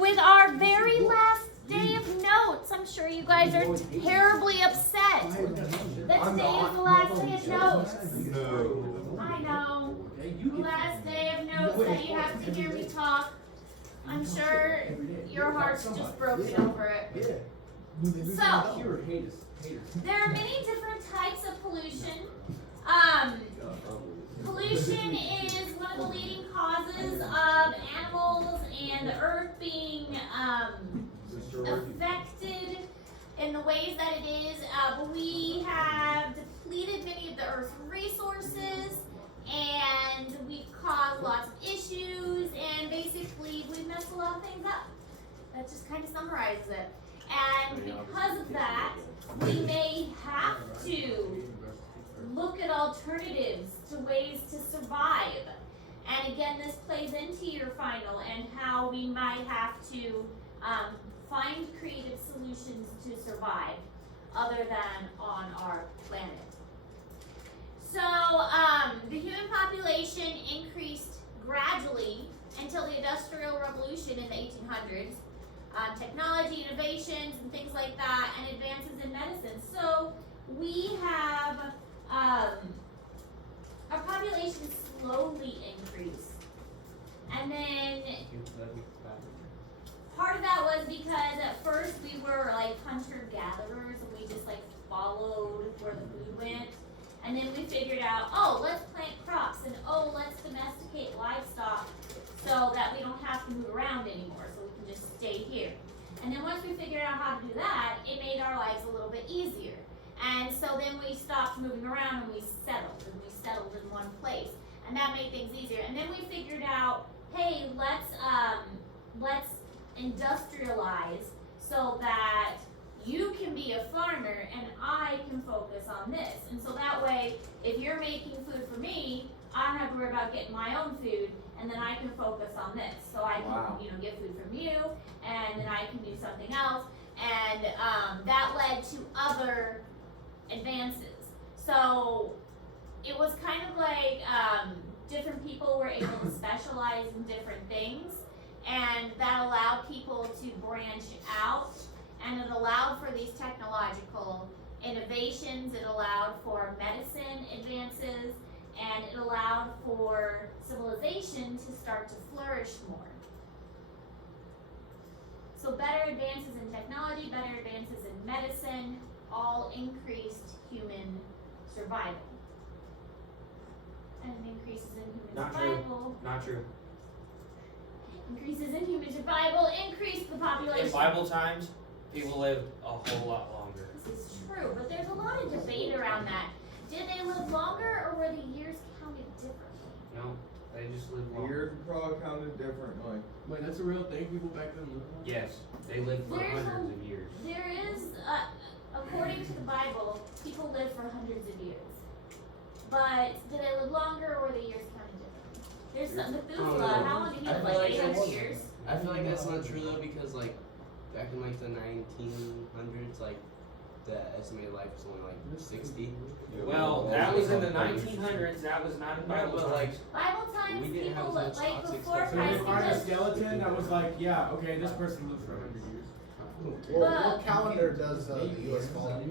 with our very last day of notes, I'm sure you guys are terribly upset that today is the last day of notes. No. I know. Last day of notes that you have to hear me talk. I'm sure your heart's just broken over it. So, there are many different types of pollution. Pollution is one of the leading causes of animals and the earth being affected in the ways that it is. We have depleted many of the earth's resources, and we've caused lots of issues, and basically we've messed a lot of things up. That just kind of summarizes it. And because of that, we may have to look at alternatives to ways to survive. And again, this plays into your final and how we might have to find creative solutions to survive other than on our planet. So the human population increased gradually until the Industrial Revolution in the 1800s. Technology, innovations, and things like that, and advances in medicine. So we have our population slowly increased. And then part of that was because at first we were like hunter-gatherers and we just like followed where the food went. And then we figured out, oh, let's plant crops and oh, let's domesticate livestock so that we don't have to move around anymore, so we can just stay here. And then once we figured out how to do that, it made our lives a little bit easier. And so then we stopped moving around and we settled in one place. And that made things easier. And then we figured out, hey, let's industrialize so that you can be a farmer and I can focus on this. And so that way, if you're making food for me, I don't have to worry about getting my own food, and then I can focus on this. So I can, get food from you, and then I can do something else. And that led to other advances. So it was kind of like different people were able to specialize in different things, and that allowed people to branch out, and it allowed for these technological innovations, it allowed for medicine advances, and it allowed for civilization to start to flourish more. So better advances in technology, better advances in medicine, all increased human survival. And increases in human survival. Not true. Increases in human survival, increase the population. In Bible times, people lived a whole lot longer. This is true, but there's a lot of debate around that. Did they live longer, or were the years counted differently? No, they just lived longer. Years probably counted differently. Wait, that's a real thing? People back then lived longer? Yes, they lived for There's hundreds of years. There is, according to the Bible, people live for hundreds of years. But did they live longer, or were the years counted differently? There's some Methuselah. How long did he live? Like 800 years? I feel like that's not true though, because like back in like the 1900s, like the estimated life was only like 60. Well, that was in the 1900s. That was not in Bible but times. like Bible times, we didn't have people as look much like toxic before stuff. So you Christ. find a Because skeleton that was like, yeah, okay, this person lived for 100 years. What calendar does the US follow?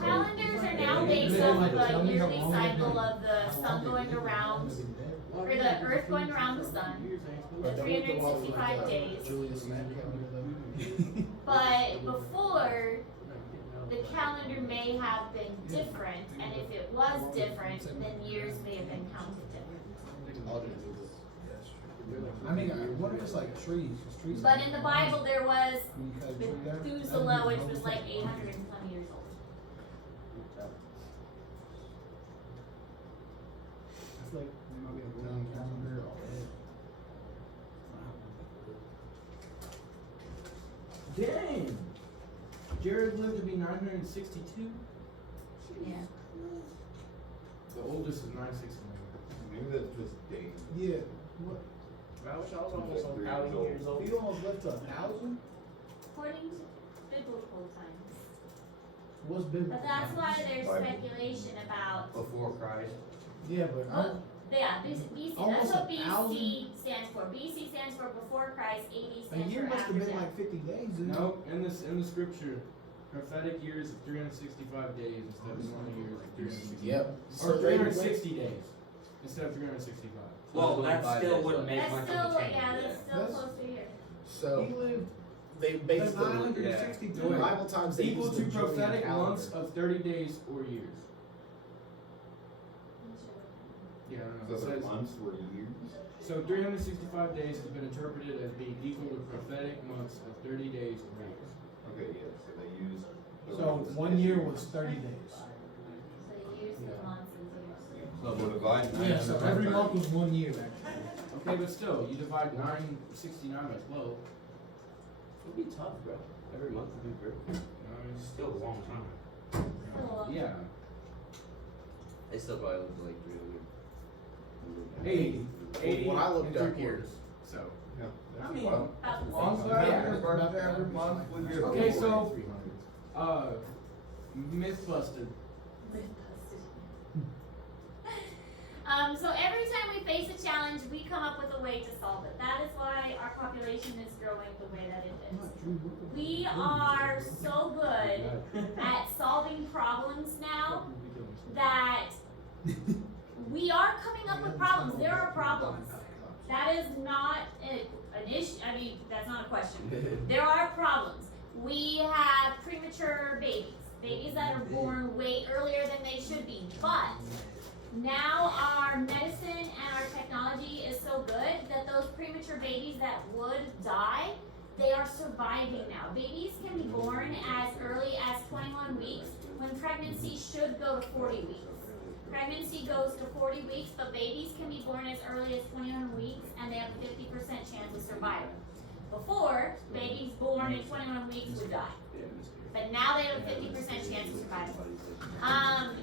calendars are now based off of the yearly cycle of the sun going around, or the earth going around the sun, the 365 days. Julius Caesar calendar though? But before, the calendar may have been different, and if it was different, then years may have been counted different. I'll just do this. I mean, what if it's like trees? 'Cause trees But in the Bible, there was When you cut a tree down, Methuselah, which was like 820 years old. I feel like there might be a wrong calendar already. dang! Jared lived to be 962? Yeah. The oldest is 969. Maybe that's just days. Yeah. What? I wish I was almost 1,000 years old. You almost lived to 1,000? According to biblical times. What's biblical? But that's why there's Bible. speculation about Before Christ. Yeah, but Look, Yeah, BC, that's Almost what 1,000? BC stands for. BC stands for before Christ, AD A stands year for must after have been death. like 50 days, didn't it? No, in the scripture, prophetic years of 365 days instead of normal years of 365. Yep. Or 360 days instead of 365. Well, Those that are 5 still days wouldn't left. make That's much still, of a change. yeah, that's still That's- close to a year. So He lived they basically 962 in Bible times they Equal used to the Julian prophetic calendar. months of 30 days or years. Yeah, I don't know. So It the says, months were years? so 365 days has been interpreted as being equal to prophetic months of 30 days or years. Okay, yeah, so they used. the So months 1 year as- was 30 days. So you use the months as years. So we'll divide Yeah, so 900 every by month 30. was 1 year actually. Okay, but still, you divide 969 by 12. It'd be tough, bro. Every month would be great. It's still a long time. Yeah. I still probably look like 300. 80. 80 What I looked and up 3 here. quarters. So. Yeah, I that's mean, wild. About the I'm same. glad Yeah. your birthday every month with your. Okay, so- Mythbusted. So every time we face a challenge, we come up with a way to solve it. That is why our population is growing the way that it is. We are so good at solving problems now that we are coming up with problems. There are problems. That is not an issue. I mean, that's not a question. There are problems. We have premature babies that are born way earlier than they should be. But now our medicine and our technology is so good that those premature babies that would die, they are surviving now. Babies can be born as early as 21 weeks when pregnancy should go to 40 weeks. Pregnancy goes to 40 weeks, but babies can be born as early as 21 weeks and they have a 50% chance of survival. Before, babies born at 21 weeks would die. But now they have a 50% chance of survival.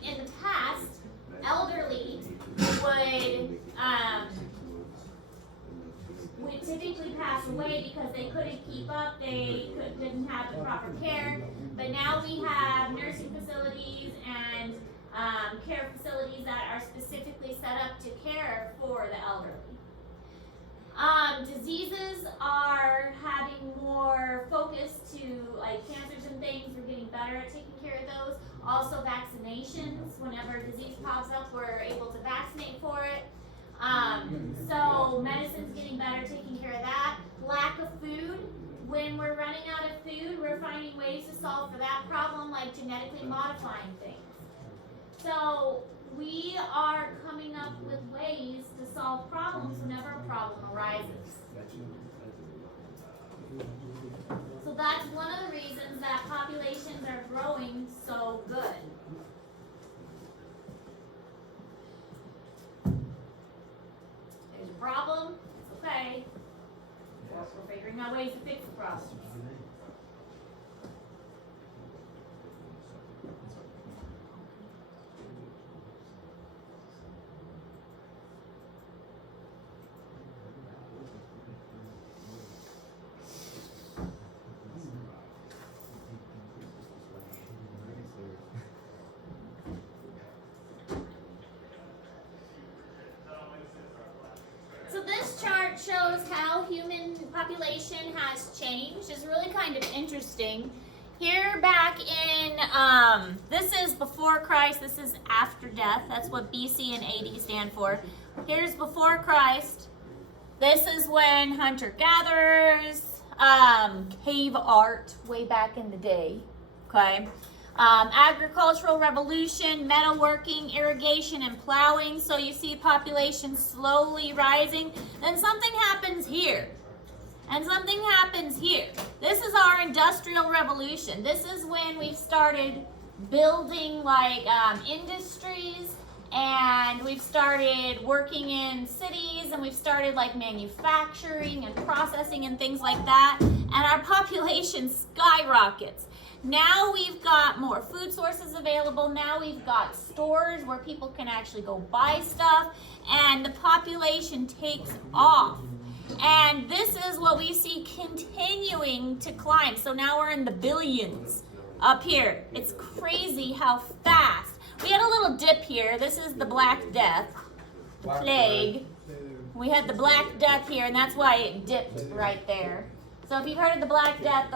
In the past, elderly would typically pass away because they couldn't keep up, didn't have the proper care. But now we have nursing facilities and care facilities that are specifically set up to care for the elderly. Diseases are having more focus to, like, cancers and things. We're getting better at taking care of those. Also vaccinations. Whenever a disease pops up, we're able to vaccinate for it. So medicine's getting better taking care of that. Lack of food. When we're running out of food, we're finding ways to solve for that problem, like genetically modifying things. So we are coming up with ways to solve problems whenever a problem arises. So that's one of the reasons that populations are growing so good. There's a problem, it's okay. We're figuring out ways to fix the problem. So this chart shows how human population has changed. It's really kind of interesting. Here back in, this is before Christ, this is after death. That's what BC and AD stand for. Here's before Christ. This is when hunter-gatherers, cave art way back in the day, okay? Agricultural revolution, metalworking, irrigation, and plowing. So you see population slowly rising. Then something happens here. And something happens here. This is our industrial revolution. This is when we've started building like industries, and we've started working in cities, and we've started like manufacturing and processing and things like that. And our population skyrockets. Now we've got more food sources available. Now we've got stores where people can actually go buy stuff, and the population takes off. And this is what we see continuing to climb. So now we're in the billions up here. It's crazy how fast. We had a little dip here. This is the Black Death. plague. We had the Black Death here, and that's why it dipped right there. So if you've heard of the Black Death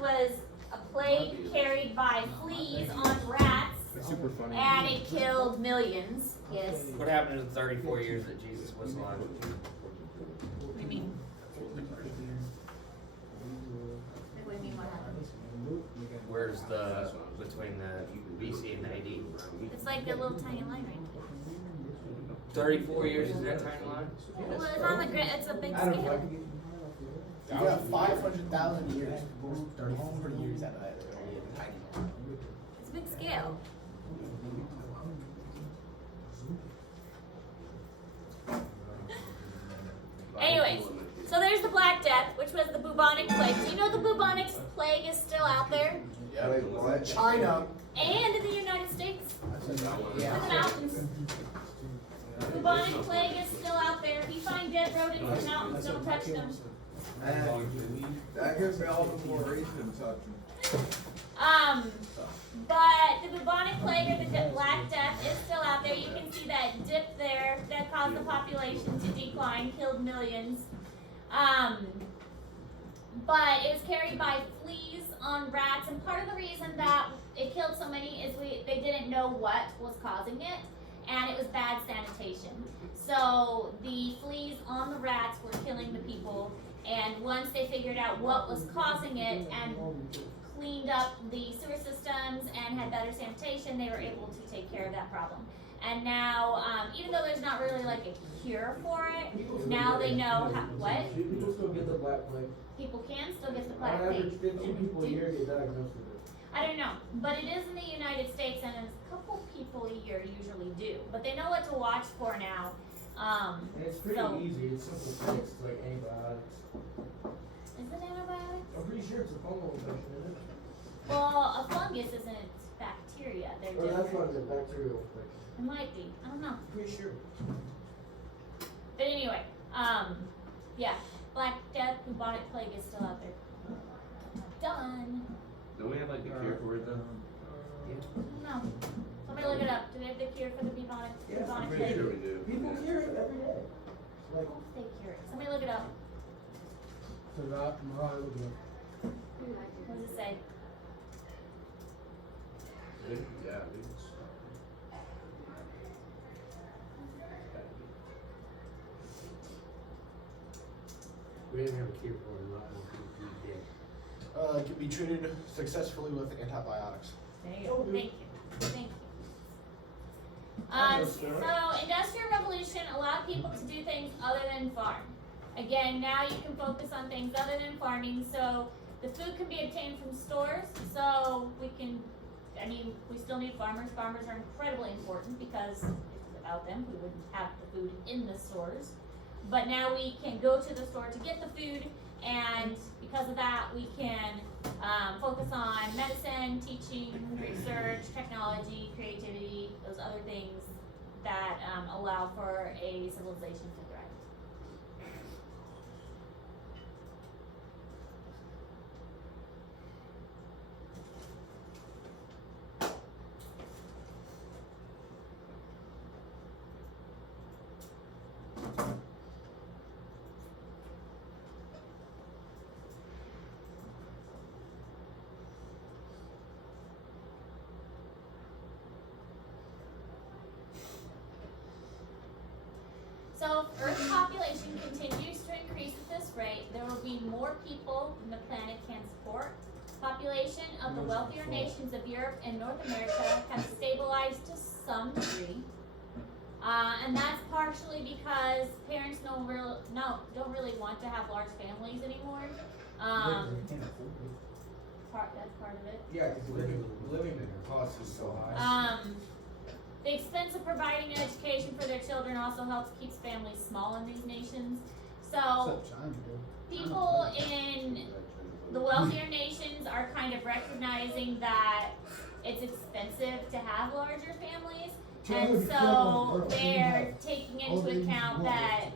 was a plague carried by fleas on rats, Super funny. and it killed millions. Yes. What happened in the 34 years that Jesus was alive? What do you mean? What do you mean? What happened? Where's the between the BC and the AD? It's like a little tiny line right 34 years is that tiny line? there. Well, it's on the grid. It's a big scale. You got 500,000 years. 34 years out of that. It's a big scale. Anyways, so there's the Black Death, which was the bubonic plague. Do you know the bubonic plague is still out there? Wait, what? China. And in the United States? In the Yeah. mountains. The bubonic plague is still out there. If you find dead rodents in the mountains, don't touch them. That gives me all the more reason to touch them. But the bubonic plague or the Black Death is still out there. You can see that dip there that caused the population to decline, killed millions. But it was carried by fleas on rats, and part of the reason that it killed so many is they didn't know what was causing it, and it was bad sanitation. So the fleas on the rats were killing the people, and once they figured out what was causing it and cleaned up the sewer systems and had better sanitation, they were able to take care of that problem. And now, even though there's not really like a cure for it, now they know what? People still get the black plague. People can still get the On black average, plague. 15 people a year get diagnosed with it. I don't know, but it is in the United States, and a couple people a year usually do. But they know what to watch for now. And it's pretty So- easy. It's simple fix. It's like antibiotics. Is it antibiotics? I'm pretty sure it's a fungal infection, isn't it? Well, a fungus isn't bacteria. They're Or that's different. what it is, bacterial infection. It might be. I don't know. Pretty sure. But anyway, yeah, Black Death, bubonic plague is still out there. Done. Don't we have like a cure for it though? No. Somebody look it up. Do they have the cure for the bubonic Yes, I'm bubonic Pretty plague? sure we do. People Yeah. hear it every day. I hope they cure it. Somebody look it up. So that, tomorrow, look at What does it say? Yeah, We didn't have a cure for it, a lot more people did. It can be treated successfully with antibiotics. There you go. Thank you. Thank you. So Industrial Revolution allowed people to do things other than farm. Again, now you can focus on things other than farming. So the food can be obtained from stores. So we still need farmers. Farmers are incredibly important because without them, we wouldn't have the food in the stores. But now we can go to the store to get the food, and because of that, we can focus on medicine, teaching, research, technology, creativity, those other things that allow for a civilization to thrive. So if Earth's population continues to increase at this rate, there will be more people than the planet can support. Population of the wealthier nations of Europe and North America have stabilized to some degree. And that's partially because parents don't really want to have large families anymore. That's part of it. Yeah, because living costs is so high. The expense of providing an education for their children also helps keeps families small in these nations. So Except China, dude. people in the wealthier nations are kind of recognizing that it's expensive to have larger families, and so they're taking into account that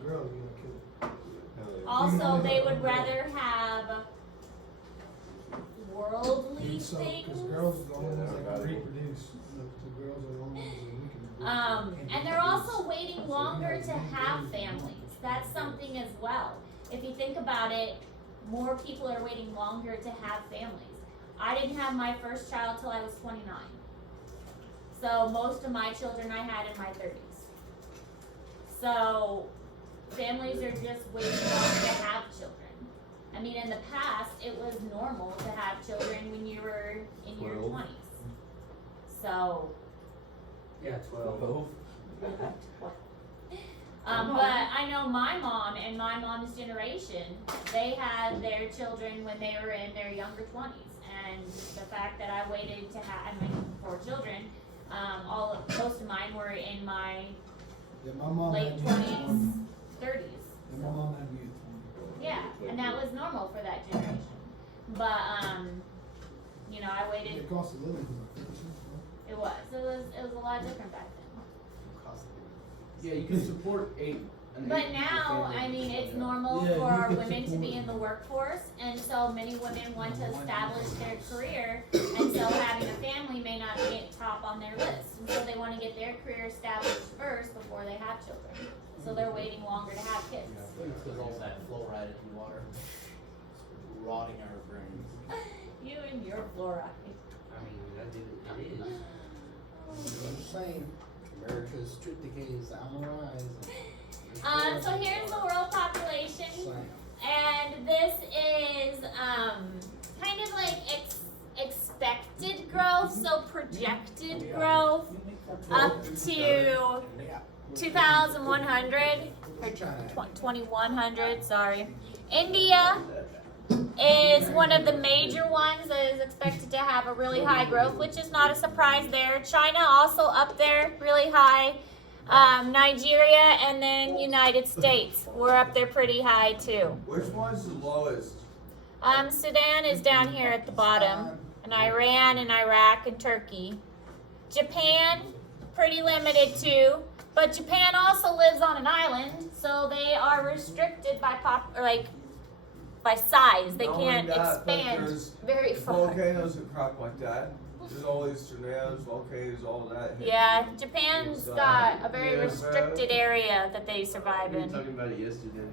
also they would rather have worldly So, things. because girls are the only ones that can reproduce. The girls are the only ones that we can And they're also waiting longer to have families. That's something as well. If you think about it, more people are waiting longer to have families. I didn't have my first child till I was 29. So most of my children I had in my 30s. So families are just waiting longer to have children. I mean, in the past, it was normal to have children when you were in your 12. 20s. So, Yeah, 12. but I know my mom and my mom's generation, they had their children when they were in their younger 20s. And the fact that I waited to have my 4 children, most of mine were in my Yeah, my mom late had me. 20s, 30s. Yeah, my mom had me. Yeah, and that was normal for that generation. But, you know, I waited, It cost a living, it was like 50 cents, huh? it was a lot different back then. Yeah, you can support an But eight now, family. I mean, it's normal Yeah, for you could women to be support- in the workforce, and so many women want to establish their career, and so having a family may not be at top on their list, and so they want to get their career established first before they have children. So they're waiting longer to have kids. It's because all that fluoride in the water is rotting our brains. You and your fluoride. I mean, it is. I'm just saying, America's truth decay is on the rise. So here's the world population. Same. And this is kind of like expected growth, so projected growth up to 2,100 or 2,100. Sorry, India is one of the major ones that is expected to have a really high growth, which is not a surprise there. China also up there, really high. Nigeria, and then United States. We're up there pretty high too. Which one's the lowest? Sudan is down here at the bottom, and Iran and Iraq and Turkey. Japan, pretty limited too, but Japan also lives on an island, so they are restricted by by size. They Not only can't that, but expand there's very far. Volcanoes and crap like that. There's all these tornadoes, volcanoes, all that. Yeah, Japan's got a very Yeah, restricted area that they survive We were in. talking about it yesterday.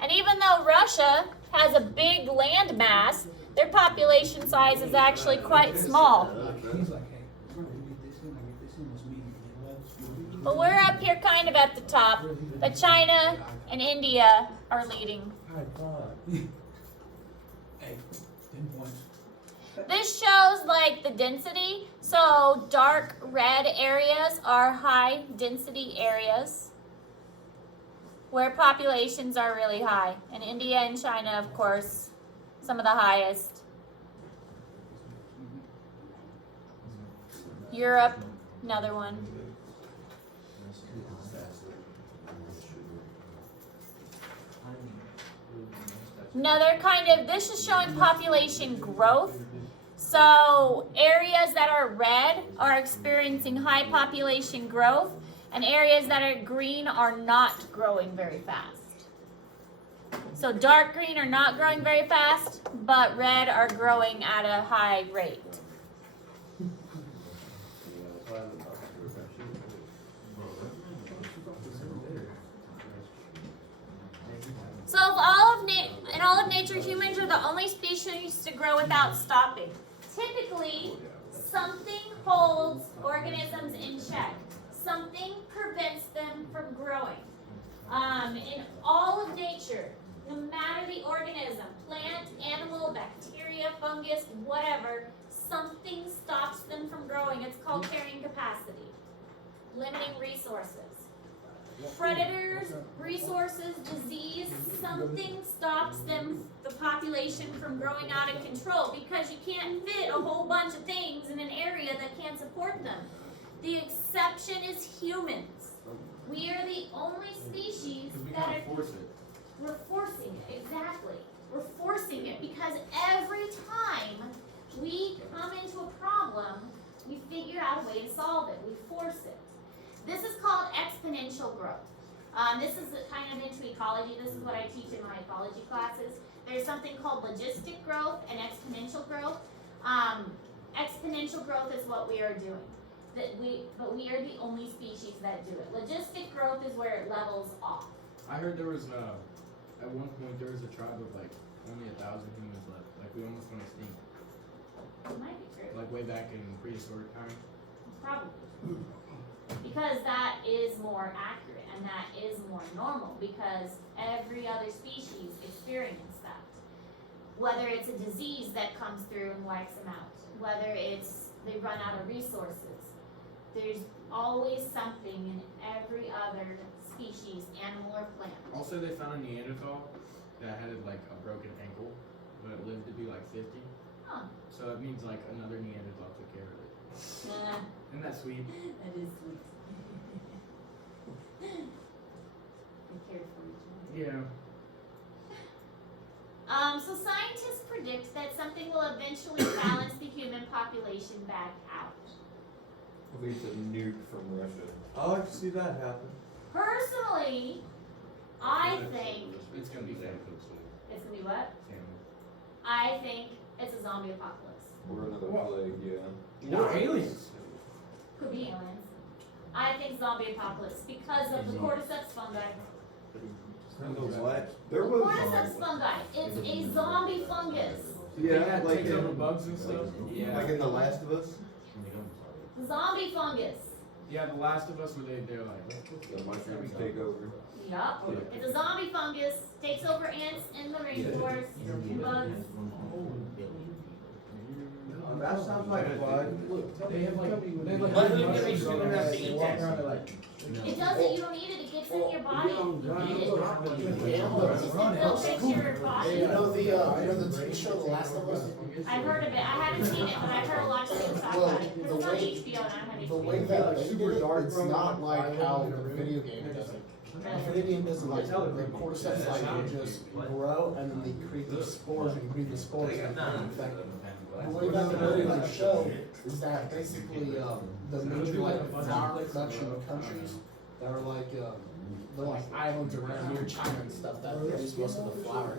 And even though Russia has a big land mass, their population size is actually quite small. He's like, hey, we're gonna get this in, I get this in, this meeting, you know, But we're up here kind of at the top, but China and India are leading. Hey, 10 points. This shows like the density. So dark red areas are high density areas where populations are really high. And India and China, of course, some of the highest. Europe, another one. Another kind of, this is showing population growth. So areas that are red are experiencing high population growth, and areas that are green are not growing very fast. So dark green are not growing very fast, but red are growing at a high rate. So in all of nature, humans are the only species to grow without stopping. Typically, something holds organisms in check. Something prevents them from growing. In all of nature, no matter the organism, plant, animal, bacteria, fungus, whatever, something stops them from growing. It's called carrying capacity. Limiting resources. Predators, resources, disease, something stops them, the population, from growing out of control because you can't fit a whole bunch of things in an area that can't support them. The exception is humans. We are the only species Because we that can't are, force it. we're forcing it, exactly. We're forcing it because every time we come into a problem, we figure out a way to solve it. We force it. This is called exponential growth. This is kind of into ecology. This is what I teach in my ecology classes. There's something called logistic growth and exponential growth. Exponential growth is what we are doing. but we are the only species that do it. Logistic growth is where it levels off. I heard there was at one point there was a tribe of like only 1,000 humans left. Like we almost went extinct. It might be true. Like way back in prehistoric time. Probably. Because that is more accurate and that is more normal because every other species experience that. Whether it's a disease that comes through and wipes them out, whether it's they run out of resources, there's always something in every other species, animal or plant. Also, they found a Neanderthal that had like a broken ankle, but it lived to be like 50. Huh. So it means like another Neanderthal took care of it. Isn't that sweet? That is sweet. They cared for each other. Yeah. So scientists predict that something will eventually balance the human population back out. At least a nuke from Russia. I like to see that happen. Personally, I think It's gonna be famine. it's gonna be what? Famine. I think it's a zombie apocalypse. Or another What? plague, yeah. No, aliens. Could be aliens. I think zombie apocalypse because of the cordyceps fungi. What? There was Cordyceps fungi. It's a zombie fungus. Yeah, like takes over in, bugs and stuff. Yeah. like in The Last of Us. Zombie fungus. Yeah, The Last of Us, where they're like, The mushrooms take over. Yup. It's a zombie fungus. Takes over ants in the rainforest. And bugs. that sounds like fun. they have like, they have like. But they're gonna be still gonna have to eat that. It doesn't. You don't need it. It gets in your body. You need it. Yeah, It'll fix your body. you know the TV show The Last of Us? I've heard of it. I haven't seen it, but I've heard a lot of people talk about it. 'Cause it's on HBO and I don't have The HBO. way that they did it, it's not like how the video game does it. The video game doesn't like, the cordyceps like just grow and then they create these spores and breathe the spores and become infected. The way that they did it in the show is that basically, the major like flower production countries that are like, they're like islands around near China and stuff that produce most of the flour.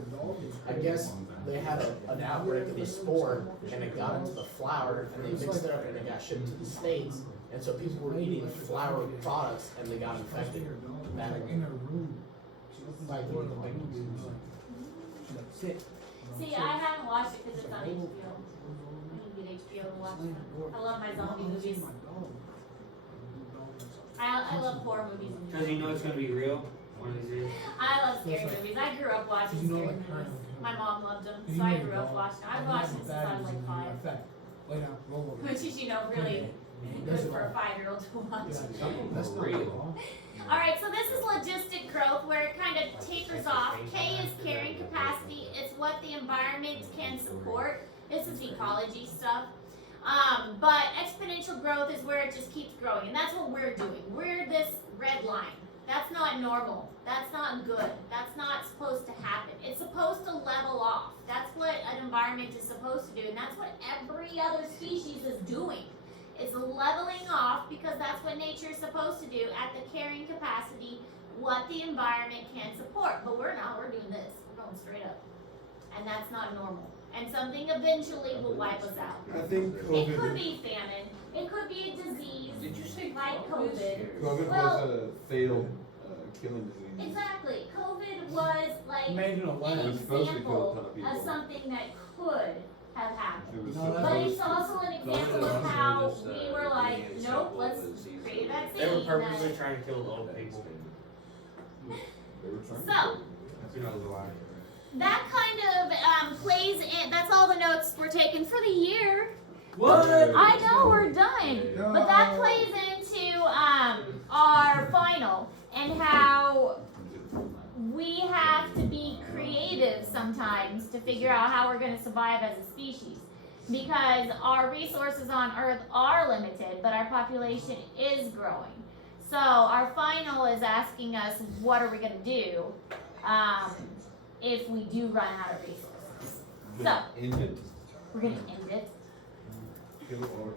I guess they had an outbreak of this spore and it got into the flour and they mixed it up and it got shipped to the States. And so people were eating flour products and they got infected. That like the big See, I haven't watched it because it's on HBO. I need to get HBO to watch it. I love my zombie movies. I love horror movies. and Cause you know it's gonna be real one of these days. I love scary movies. I grew up watching scary movies. My mom loved them, so I grew up watching them. I've watched them since I was like 5. Lay down, roll over. Which is, really good for a 5-year-old to watch. That's real. Alright, so this is logistic growth where it kind of tapers off. K is carrying capacity. It's what the environment can support. This is ecology stuff. But exponential growth is where it just keeps growing. And that's what we're doing. We're this red line. That's not normal. That's not good. That's not supposed to happen. It's supposed to level off. That's what an environment is supposed to do. And that's what every other species is doing. It's leveling off because that's what nature is supposed to do at the carrying capacity, what the environment can support. But we're not. We're doing this. We're going straight up. And that's not normal. And something eventually will wipe us out. I think It COVID. could be famine. It could be a disease Did you say like COVID. COVID Well- was a fatal killing disease. Exactly. COVID was like Made in a an lab. It was supposed to kill a ton example of people. of something that could have happened. It was No, supposed But that's- it's also an example of how we were like, nope, let's create a vaccine. They were and purposely then- trying to kill the old people. They were trying So, Who knows why? that kind of plays in, that's all the notes we're taking for the year. What? I know, we're done. But that plays into our final and how we have to be creative sometimes to figure out how we're going to survive as a species. Because our resources on Earth are limited, but our population is growing. So our final is asking us, what are we going to do if we do run out of resources? So End it. we're going to end it. Kill or